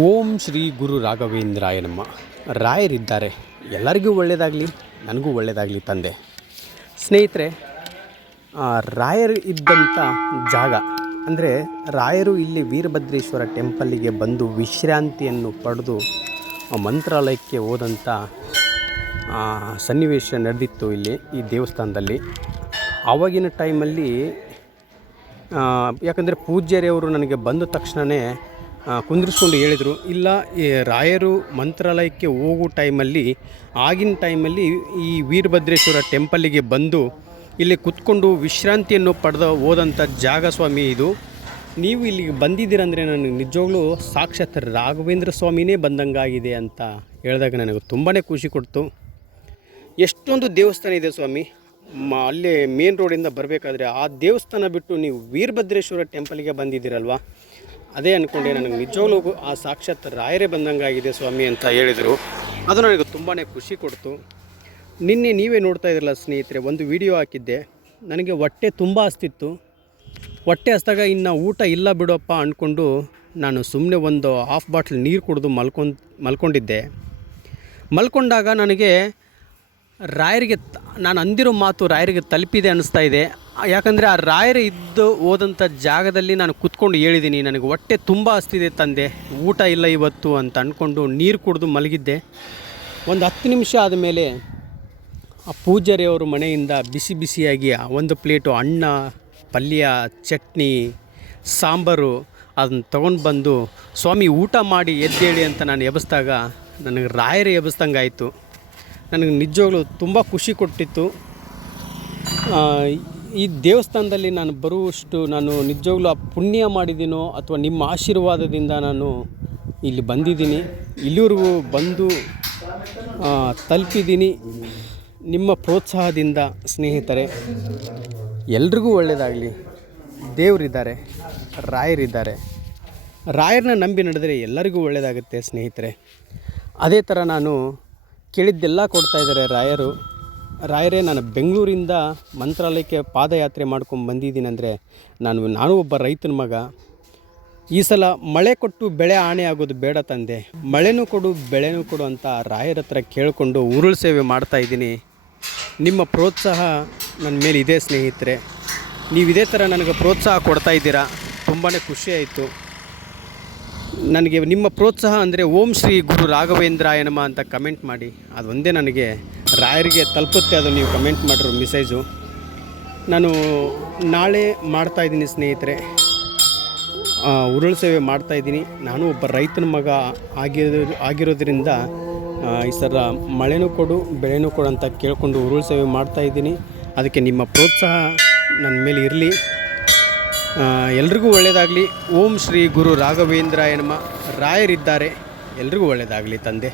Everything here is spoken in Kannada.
ಓಂ ಶ್ರೀ ಗುರು ರಾಘವೇಂದ್ರಾಯ ನಮಃ. ರಾಯರಿದ್ದಾರೆ, ಎಲ್ಲರಿಗೂ ಒಳ್ಳೆಯದಾಗಲಿ, ನನಗೂ ಒಳ್ಳೆಯದಾಗಲಿ ತಂದೆ. ಸ್ನೇಹಿತರೆ, ರಾಯರು ಇದ್ದಂಥ ಜಾಗ ಅಂದರೆ ರಾಯರು ಇಲ್ಲಿ ವೀರಭದ್ರೇಶ್ವರ ಟೆಂಪಲ್ಲಿಗೆ ಬಂದು ವಿಶ್ರಾಂತಿಯನ್ನು ಪಡೆದು ಮಂತ್ರಾಲಯಕ್ಕೆ ಹೋದಂಥ ಸನ್ನಿವೇಶ ನಡೆದಿತ್ತು ಇಲ್ಲಿ ಈ ದೇವಸ್ಥಾನದಲ್ಲಿ. ಆವಾಗಿನ ಟೈಮಲ್ಲಿ ಯಾಕಂದರೆ ಪೂಜ್ಯರವರು ನನಗೆ ಬಂದ ತಕ್ಷಣವೇ ಕುಂದಿರಿಸ್ಕೊಂಡು ಹೇಳಿದರು, ಇಲ್ಲ ಈ ರಾಯರು ಮಂತ್ರಾಲಯಕ್ಕೆ ಹೋಗೋ ಟೈಮಲ್ಲಿ ಆಗಿನ ಟೈಮಲ್ಲಿ ಈ ವೀರಭದ್ರೇಶ್ವರ ಟೆಂಪಲ್ಲಿಗೆ ಬಂದು ಇಲ್ಲಿ ಕುತ್ಕೊಂಡು ವಿಶ್ರಾಂತಿಯನ್ನು ಪಡೆದು ಹೋದಂಥ ಜಾಗ ಸ್ವಾಮಿ ಇದು. ನೀವು ಇಲ್ಲಿಗೆ ಬಂದಿದ್ದೀರಂದರೆ ನನಗೆ ನಿಜವಾಗ್ಲೂ ಸಾಕ್ಷಾತ್ ರಾಘವೇಂದ್ರ ಸ್ವಾಮಿನೇ ಬಂದಂಗಾಗಿದೆ ಅಂತ ಹೇಳಿದಾಗ ನನಗೆ ತುಂಬಾ ಖುಷಿ ಕೊಡ್ತು. ಎಷ್ಟೊಂದು ದೇವಸ್ಥಾನ ಇದೆ ಸ್ವಾಮಿ, ಅಲ್ಲೇ ಮೇನ್ ರೋಡಿಂದ ಬರಬೇಕಾದ್ರೆ ಆ ದೇವಸ್ಥಾನ ಬಿಟ್ಟು ನೀವು ವೀರಭದ್ರೇಶ್ವರ ಟೆಂಪಲ್ಗೆ ಬಂದಿದ್ದೀರಲ್ವ, ಅದೇ ಅಂದ್ಕೊಂಡೆ. ನನಗೆ ನಿಜವಾಗ್ಲೂ ಆ ಸಾಕ್ಷಾತ್ ರಾಯರೇ ಬಂದಂಗಾಗಿದೆ ಸ್ವಾಮಿ ಅಂತ ಹೇಳಿದರು. ಅದು ನನಗೆ ತುಂಬಾ ಖುಷಿ ಕೊಡ್ತು. ನಿನ್ನೆ ನೀವೇ ನೋಡ್ತಾ ಇದ್ರಲ್ಲ ಸ್ನೇಹಿತರೆ, ಒಂದು ವಿಡಿಯೋ ಹಾಕಿದ್ದೆ. ನನಗೆ ಹೊಟ್ಟೆ ತುಂಬ ಹಸ್ತಿತ್ತು. ಹೊಟ್ಟೆ ಹಸ್ದಾಗ ಇನ್ನು ಊಟ ಇಲ್ಲ ಬಿಡಪ್ಪ ಅಂದ್ಕೊಂಡು ನಾನು ಸುಮ್ಮನೆ ಒಂದು ಹಾಫ್ ಬಾಟ್ಲ್ ನೀರು ಕುಡಿದು ಮಲ್ಕೊಂಡಿದ್ದೆ. ಮಲ್ಕೊಂಡಾಗ ನನಗೆ ರಾಯರಿಗೆ ನಾನು ಅಂದಿರೋ ಮಾತು ರಾಯರಿಗೆ ತಲುಪಿದೆ ಅನ್ನಿಸ್ತಾ ಇದೆ. ಯಾಕಂದರೆ ಆ ರಾಯರು ಇದ್ದು ಹೋದಂಥ ಜಾಗದಲ್ಲಿ ನಾನು ಕುತ್ಕೊಂಡು ಹೇಳಿದ್ದೀನಿ, ನನಗೆ ಹೊಟ್ಟೆ ತುಂಬ ಹಸ್ತಿದೆ ತಂದೆ, ಊಟ ಇಲ್ಲ ಇವತ್ತು ಅಂತ ಅಂದ್ಕೊಂಡು ನೀರು ಕುಡಿದು ಮಲಗಿದ್ದೆ. ಒಂದು 10 ನಿಮಿಷ ಆದಮೇಲೆ ಆ ಪೂಜಾರಿಯವರು ಮನೆಯಿಂದ ಬಿಸಿ ಬಿಸಿಯಾಗಿ ಒಂದು ಪ್ಲೇಟು ಅನ್ನ, ಪಲ್ಯ, ಚಟ್ನಿ, ಸಾಂಬಾರು ಅದನ್ನು ತೊಗೊಂಡು ಬಂದು, ಸ್ವಾಮಿ ಊಟ ಮಾಡಿ ಎದ್ದೇಳಿ ಅಂತ ನಾನು ಎಬ್ಬಿಸಿದಾಗ ನನಗೆ ರಾಯರೇ ಎಬ್ಬಿಸ್ದಂಗಾಯಿತು. ನನಗೆ ನಿಜವಾಗ್ಲೂ ತುಂಬ ಖುಷಿ ಕೊಟ್ಟಿತ್ತು. ಈ ದೇವಸ್ಥಾನದಲ್ಲಿ ನಾನು ಬರುವಷ್ಟು ನಾನು ನಿಜವಾಗ್ಲೂ ಆ ಪುಣ್ಯ ಮಾಡಿದ್ದೀನೋ ಅಥವಾ ನಿಮ್ಮ ಆಶೀರ್ವಾದದಿಂದ ನಾನು ಇಲ್ಲಿ ಬಂದಿದ್ದೀನಿ, ಇಲ್ಲಿವರೆಗೂ ಬಂದು ತಲುಪಿದ್ದೀನಿ. ನಿಮ್ಮ ಪ್ರೋತ್ಸಾಹದಿಂದ ಸ್ನೇಹಿತರೆ ಎಲ್ರಿಗೂ ಒಳ್ಳೆಯದಾಗಲಿ. ದೇವರಿದ್ದಾರೆ, ರಾಯರಿದ್ದಾರೆ. ರಾಯರನ್ನ ನಂಬಿ ನಡೆದರೆ ಎಲ್ಲರಿಗೂ ಒಳ್ಳೆಯದಾಗುತ್ತೆ ಸ್ನೇಹಿತರೆ. ಅದೇ ಥರ ನಾನು ಕೇಳಿದ್ದೆಲ್ಲ ಕೊಡ್ತಾಯಿದ್ದಾರೆ ರಾಯರು. ರಾಯರೇ, ನಾನು ಬೆಂಗಳೂರಿಂದ ಮಂತ್ರಾಲಯಕ್ಕೆ ಪಾದಯಾತ್ರೆ ಮಾಡ್ಕೊಂಡು ಬಂದಿದ್ದೀನಿ ಅಂದರೆ ನಾನು ಒಬ್ಬ ರೈತನ ಮಗ. ಈ ಸಲ ಮಳೆ ಕೊಟ್ಟು ಬೆಳೆ ಆಣೆ ಆಗೋದು ಬೇಡ ತಂದೆ, ಮಳೆನೂ ಕೊಡು ಬೆಳೆನೂ ಕೊಡು ಅಂತ ರಾಯರ ಹತ್ರ ಕೇಳಿಕೊಂಡು ಉರುಳು ಸೇವೆ ಮಾಡ್ತಾಯಿದ್ದೀನಿ. ನಿಮ್ಮ ಪ್ರೋತ್ಸಾಹ ನನ್ನ ಮೇಲೆ ಇದೆ ಸ್ನೇಹಿತರೆ. ನೀವು ಇದೇ ಥರ ನನಗೆ ಪ್ರೋತ್ಸಾಹ ಕೊಡ್ತಾಯಿದ್ದೀರಾ, ತುಂಬಾ ಖುಷಿಯಾಯಿತು ನನಗೆ. ನಿಮ್ಮ ಪ್ರೋತ್ಸಾಹ ಅಂದರೆ ಓಂ ಶ್ರೀ ಗುರು ರಾಘವೇಂದ್ರಾಯ ನಮಃ ಅಂತ ಕಮೆಂಟ್ ಮಾಡಿ, ಅದೊಂದೇ ನನಗೆ ರಾಯರಿಗೆ ತಲುಪುತ್ತೆ. ಅದು ನೀವು ಕಮೆಂಟ್ ಮಾಡಿರೋ ಮೆಸೇಜು ನಾನು ನಾಳೆ ಮಾಡ್ತಾಯಿದ್ದೀನಿ ಸ್ನೇಹಿತರೆ. ಉರುಳು ಸೇವೆ ಮಾಡ್ತಾಯಿದ್ದೀನಿ. ನಾನು ಒಬ್ಬ ರೈತನ ಮಗ ಆಗಿರೋದ್ರಿಂದ ಈ ಸಲ ಮಳೆನೂ ಕೊಡು ಬೆಳೆನೂ ಕೊಡು ಅಂತ ಕೇಳಿಕೊಂಡು ಉರುಳು ಸೇವೆ ಮಾಡ್ತಾಯಿದ್ದೀನಿ. ಅದಕ್ಕೆ ನಿಮ್ಮ ಪ್ರೋತ್ಸಾಹ ನನ್ನ ಮೇಲೆ ಇರಲಿ. ಎಲ್ರಿಗೂ ಒಳ್ಳೆಯದಾಗಲಿ. ಓಂ ಶ್ರೀ ಗುರು ರಾಘವೇಂದ್ರಾಯ ನಮಃ. ರಾಯರಿದ್ದಾರೆ, ಎಲ್ರಿಗೂ ಒಳ್ಳೆಯದಾಗಲಿ ತಂದೆ.